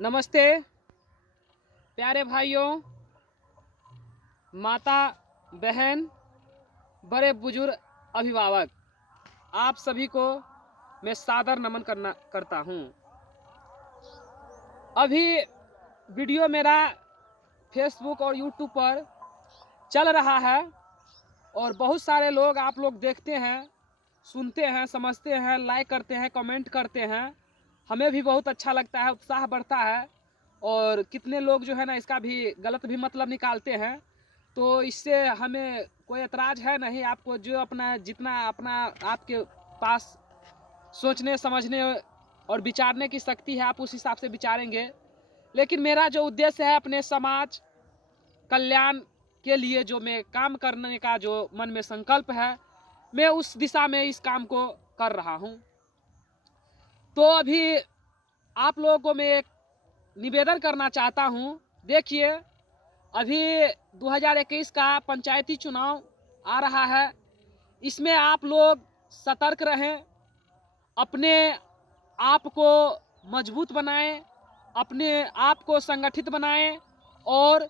नमस्ते प्यारे भाइयों, माता, बहन, बड़े बुजुर्ग, अभिभावक, आप सभी को मैं सादर नमन करता हूँ। अभी वीडियो मेरा फेसबुक और यूट्यूब पर चल रहा है और बहुत सारे लोग, आप लोग देखते हैं, सुनते हैं, समझते हैं, लाइक करते हैं, कमेंट करते हैं। हमें भी बहुत अच्छा लगता है, उत्साह बढ़ता है। और कितने लोग जो है ना इसका भी गलत भी मतलब निकालते हैं, तो इससे हमें कोई एतराज़ है नहीं। आपको जो अपना जितना अपना आपके पास सोचने समझने और विचारने की शक्ति है, आप उस हिसाब से विचारेंगे। लेकिन मेरा जो उद्देश्य है, अपने समाज कल्याण के लिए जो मैं काम करने का जो मन में संकल्प है, मैं उस दिशा में इस काम को कर रहा हूँ। तो अभी आप लोगों को मैं एक निवेदन करना चाहता हूँ। देखिए, अभी 2021 का पंचायती चुनाव आ रहा है। इसमें आप लोग सतर्क रहें, अपने आप को मजबूत बनाएं, अपने आप को संगठित बनाएं और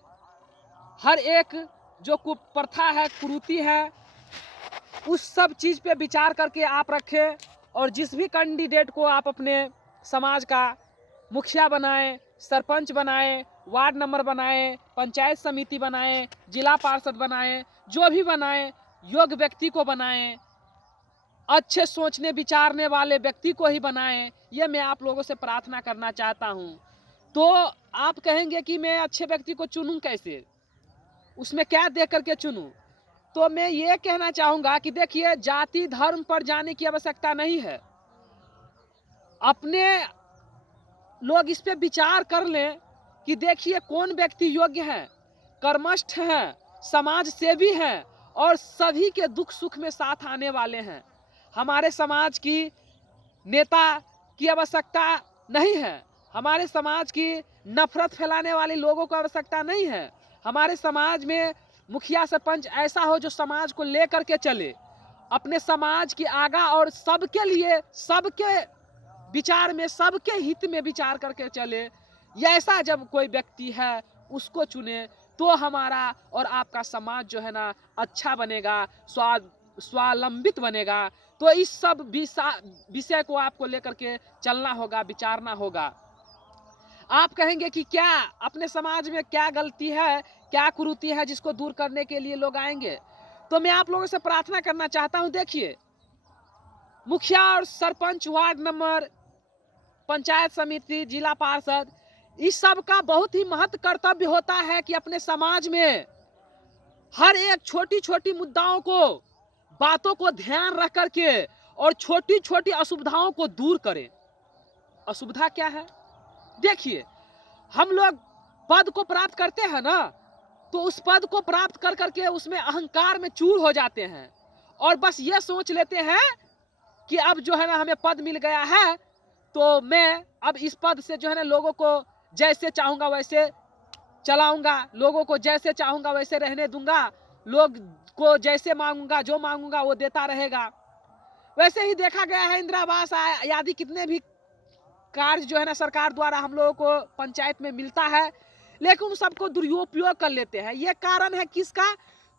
हर एक जो कुप्रथा है, कुरीति है, उस सब चीज़ पे विचार करके आप रखें। और जिस भी कैंडिडेट को आप अपने समाज का मुखिया बनाएं, सरपंच बनाएं, वार्ड नंबर बनाएं, पंचायत समिति बनाएं, जिला पार्षद बनाएं, जो भी बनाएं, योग्य व्यक्ति को बनाएं, अच्छे सोचने विचारने वाले व्यक्ति को ही बनाएं। ये मैं आप लोगों से प्रार्थना करना चाहता हूं। तो आप कहेंगे कि मैं अच्छे व्यक्ति को चुनूं कैसे, उसमें क्या देख करके चुनूं? तो मैं ये कहना चाहूँगा कि देखिए, जाति धर्म पर जाने की आवश्यकता नहीं है। अपने लोग इस पे विचार कर लें कि देखिए कौन व्यक्ति योग्य है, कर्मठ हैं, समाज सेवी हैं और सभी के दुख सुख में साथ आने वाले हैं। हमारे समाज की नेता की आवश्यकता नहीं है, हमारे समाज की नफरत फैलाने वाले लोगों को आवश्यकता नहीं है। हमारे समाज में मुखिया सरपंच ऐसा हो जो समाज को लेकर के चले, अपने समाज की आगा और सबके लिए, सबके विचार में, सबके हित में विचार करके चले। ये ऐसा जब कोई व्यक्ति है, उसको चुने, तो हमारा और आपका समाज जो है ना अच्छा बनेगा, स्वावलंबित बनेगा। तो इस सब विषय को आपको लेकर के चलना होगा, विचारना होगा। आप कहेंगे कि क्या अपने समाज में क्या गलती है, क्या कुरीति है जिसको दूर करने के लिए लोग आएंगे? तो मैं आप लोगों से प्रार्थना करना चाहता हूं। देखिए, मुखिया और सरपंच, वार्ड नंबर, पंचायत समिति, जिला पार्षद, इस सब का बहुत ही महत्व कर्तव्य होता है कि अपने समाज में हर एक छोटी छोटी मुद्दाओं को, बातों को ध्यान रख करके और छोटी छोटी असुविधाओं को दूर करें। असुविधा क्या है? देखिए, हम लोग पद को प्राप्त करते हैं ना, तो उस पद को प्राप्त कर करके उसमें अहंकार में चूर हो जाते हैं और बस ये सोच लेते हैं कि अब जो है ना हमें पद मिल गया है, तो मैं अब इस पद से जो है ना लोगों को जैसे चाहूंगा वैसे चलाऊंगा, लोगों को जैसे चाहूंगा वैसे रहने दूंगा, लोग को जैसे मांगूंगा, जो मांगूंगा वो देता रहेगा। वैसे ही देखा गया है, इंदिरा आवास आदि कितने भी कार्य जो है ना सरकार द्वारा हम लोगों को पंचायत में मिलता है, लेकिन उन सबको दुरुपयोग कर लेते हैं। ये कारण है किसका?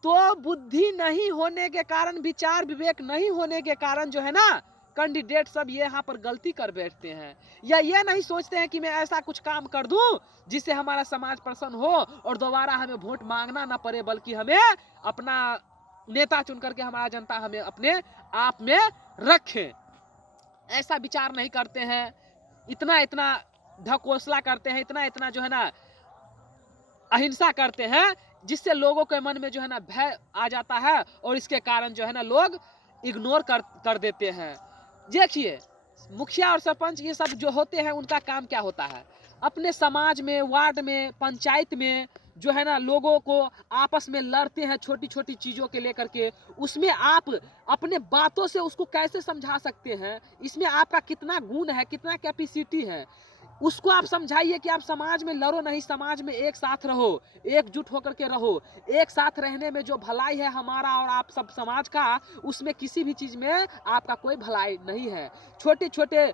तो बुद्धि नहीं होने के कारण, विचार विवेक नहीं होने के कारण जो है ना कैंडिडेट सब ये यहाँ पर गलती कर बैठते हैं, या ये नहीं सोचते हैं कि मैं ऐसा कुछ काम कर दूं जिससे हमारा समाज प्रसन्न हो और दोबारा हमें वोट मांगना ना पड़े, बल्कि हमें अपना नेता चुन करके हमारा जनता हमें अपने आप में रखे। ऐसा विचार नहीं करते हैं, इतना इतना ढकोसला करते हैं, इतना इतना जो है ना अहिंसा करते हैं, जिससे लोगों के मन में जो है ना भय आ जाता है और इसके कारण जो है ना लोग इग्नोर कर देते हैं। देखिए, मुखिया और सरपंच ये सब जो होते हैं, उनका काम क्या होता है? अपने समाज में, वार्ड में, पंचायत में जो है ना लोगों को आपस में लड़ते हैं छोटी छोटी चीज़ों के लेकर के। उसमें आप अपने बातों से उसको कैसे समझा सकते हैं, इसमें आपका कितना गुण है, कितना कैपेसिटी है, उसको आप समझाइए कि आप समाज में लड़ो नहीं, समाज में एक साथ रहो, एकजुट होकर के रहो। एक साथ रहने में जो भलाई है हमारा और आप सब समाज का, उसमें किसी भी चीज़ में आपका कोई भलाई नहीं है। छोटे छोटे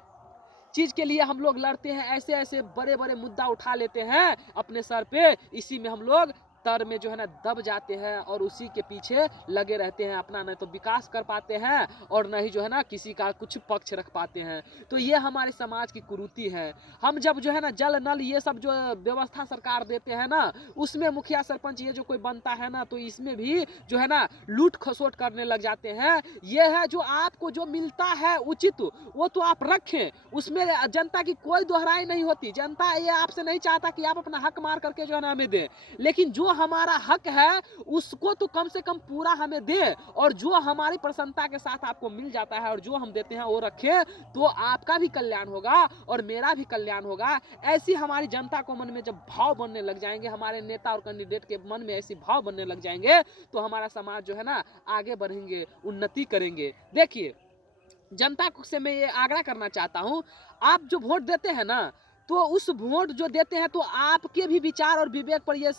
चीज के लिए हम लोग लड़ते हैं, ऐसे ऐसे बड़े बड़े मुद्दा उठा लेते हैं अपने सर पे, इसी में हम लोग तर में जो है ना दब जाते हैं और उसी के पीछे लगे रहते हैं। अपना नहीं तो विकास कर पाते हैं और न ही जो है ना किसी का कुछ पक्ष रख पाते हैं। तो ये हमारे समाज की कुरीति है। हम जब जो है ना जल नल ये सब जो व्यवस्था सरकार देते हैं ना, उसमें मुखिया सरपंच ये जो कोई बनता है ना, तो इसमें भी जो है ना लूट खसोट करने लग जाते हैं। ये है जो आपको जो मिलता है उचित वो तो आप रखें, उसमें जनता की कोई दोहराई नहीं होती। जनता ये आपसे नहीं चाहता कि आप अपना हक मार करके जो है ना हमें दें, लेकिन जो हमारा हक है उसको तो कम से कम पूरा हमें दे, और जो हमारी प्रसन्नता के साथ आपको मिल जाता है और जो हम देते हैं वो रखें, तो आपका भी कल्याण होगा और मेरा भी कल्याण होगा। ऐसी हमारी जनता को मन में जब भाव बनने लग जाएंगे, हमारे नेता और कैंडिडेट के मन में ऐसी भाव बनने लग जाएंगे, तो हमारा समाज जो है ना आगे बढ़ेंगे, उन्नति करेंगे। देखिए, जनता से मैं ये आग्रह करना चाहता हूँ, आप जो वोट देते हैं ना, तो उस वोट जो देते हैं तो आपके भी विचार और विवेक पर ये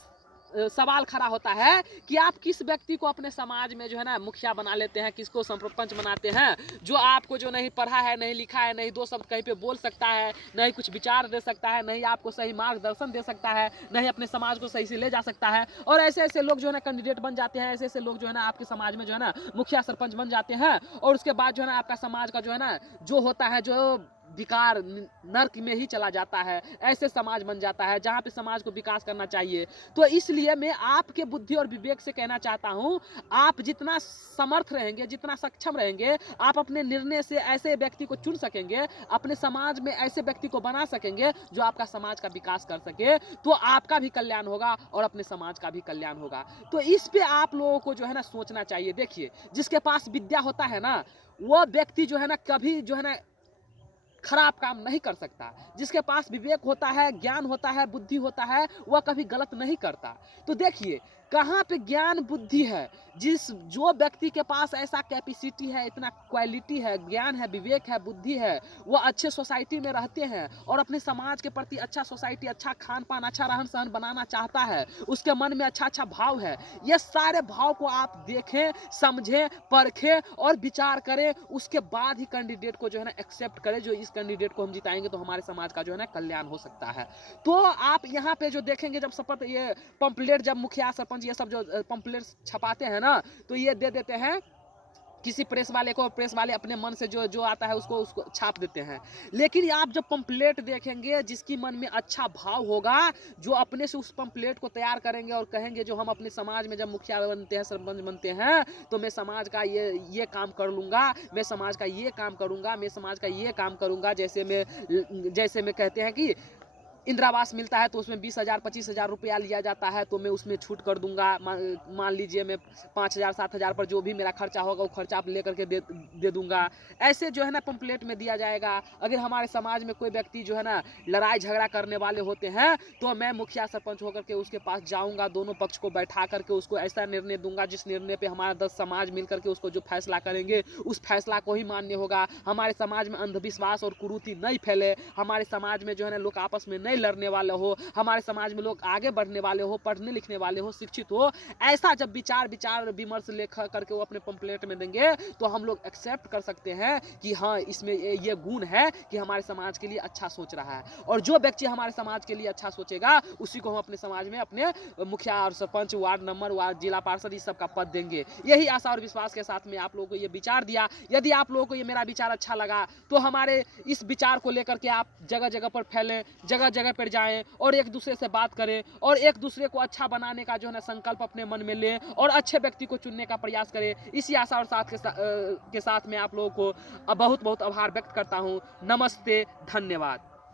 सवाल खड़ा होता है कि आप किस व्यक्ति को अपने समाज में जो है ना मुखिया बना लेते हैं, किसको सरपंच बनाते हैं, जो आपको जो नहीं पढ़ा है, नहीं लिखा है, नहीं दो शब्द कहीं पे बोल सकता है, नहीं कुछ विचार दे सकता है, नहीं आपको सही मार्गदर्शन दे सकता है, नहीं अपने समाज को सही से ले जा सकता है। और ऐसे ऐसे लोग जो है ना कैंडिडेट बन जाते हैं, ऐसे ऐसे लोग जो है ना आपके समाज में जो है ना मुखिया सरपंच बन जाते हैं, और उसके बाद जो है ना आपका समाज का जो है ना जो होता है, जो विकार नर्क में ही चला जाता है। ऐसे समाज बन जाता है जहाँ पे समाज को विकास करना चाहिए। तो इसलिए मैं आपके बुद्धि और विवेक से कहना चाहता हूँ, आप जितना समर्थ रहेंगे, जितना सक्षम रहेंगे, आप अपने निर्णय से ऐसे व्यक्ति को चुन सकेंगे, अपने समाज में ऐसे व्यक्ति को बना सकेंगे जो आपका समाज का विकास कर सके, तो आपका भी कल्याण होगा और अपने समाज का भी कल्याण होगा। तो इस पे आप लोगों को जो है ना सोचना चाहिए। देखिए, जिसके पास विद्या होता है ना, वो व्यक्ति जो है ना कभी जो है ना खराब काम नहीं कर सकता। जिसके पास विवेक होता है, ज्ञान होता है, बुद्धि होता है, वह कभी गलत नहीं करता। तो देखिए, कहाँ पे ज्ञान बुद्धि है, जो व्यक्ति के पास ऐसा कैपेसिटी है, इतना क्वालिटी है, ज्ञान है, विवेक है, बुद्धि है, वो अच्छे सोसाइटी में रहते हैं और अपने समाज के प्रति अच्छा सोसाइटी, अच्छा खान पान, अच्छा रहन सहन बनाना चाहता है, उसके मन में अच्छा अच्छा भाव है। ये सारे भाव को आप देखें, समझें, परखें और विचार करें, उसके बाद ही कैंडिडेट को जो है ना एक्सेप्ट करें। जो इस कैंडिडेट को हम जिताएंगे तो हमारे समाज का जो है ना कल्याण हो सकता है। तो आप यहाँ पे जो देखेंगे, जब शपथ ये पंपलेट, जब मुखिया सरपंच ये सब जो पंपलेट छपाते हैं ना, तो ये दे देते हैं किसी प्रेस वाले को, प्रेस वाले अपने मन से जो आता है उसको छाप देते हैं। लेकिन आप जब पंपलेट देखेंगे, जिसकी मन में अच्छा भाव होगा, जो अपने से उस पंपलेट को तैयार करेंगे और कहेंगे जो हम अपने समाज में जब मुखिया बनते हैं, सरपंच बनते हैं, तो मैं समाज का ये काम कर लूँगा, मैं समाज का ये काम करूँगा, मैं समाज का ये काम करूँगा। जैसे में कहते हैं कि इंदिरा आवास मिलता है तो उसमें 20,000 25,000 रुपया लिया जाता है, तो मैं उसमें छूट कर दूंगा। मान लीजिए मैं 5,000 7,000 पर जो भी मेरा खर्चा होगा वो खर्चा आप लेकर के दे दूंगा। ऐसे जो है ना पंपलेट में दिया जाएगा। अगर हमारे समाज में कोई व्यक्ति जो है ना लड़ाई झगड़ा करने वाले होते हैं, तो मैं मुखिया सरपंच होकर के उसके पास जाऊंगा, दोनों पक्ष को बैठा करके उसको ऐसा निर्णय दूंगा जिस निर्णय पे हमारा 10 समाज मिल करके उसको जो फैसला करेंगे उस फैसला को ही मान्य होगा। हमारे समाज में अंधविश्वास और कुरीति नहीं फैले, हमारे समाज में जो है ना लोग आपस में लड़ने वाले हो, हमारे समाज में लोग आगे बढ़ने वाले हो, पढ़ने लिखने वाले हो, शिक्षित हो। ऐसा जब विचार विमर्श लेख करके वो अपने पंपलेट में देंगे, तो हम लोग एक्सेप्ट कर सकते हैं कि हाँ, इसमें ये गुण है कि हमारे समाज के लिए अच्छा सोच रहा है। और जो व्यक्ति हमारे समाज के लिए अच्छा सोचेगा, उसी को हम अपने समाज में अपने मुखिया और सरपंच, वार्ड नंबर, वार्ड जिला पार्षद, इस सब का पद देंगे। यही आशा और विश्वास के साथ में आप लोगों को ये विचार दिया। यदि आप लोगों को ये मेरा विचार अच्छा लगा, तो हमारे इस विचार को लेकर के आप जगह जगह पर फैलें, जगह जगह पर जाएं और एक दूसरे से बात करें और एक दूसरे को अच्छा बनाने का जो है ना संकल्प अपने मन में लें और अच्छे व्यक्ति को चुनने का प्रयास करें। इसी आशा और साथ के साथ मैं आप लोगों को बहुत बहुत आभार व्यक्त करता हूं। नमस्ते, धन्यवाद।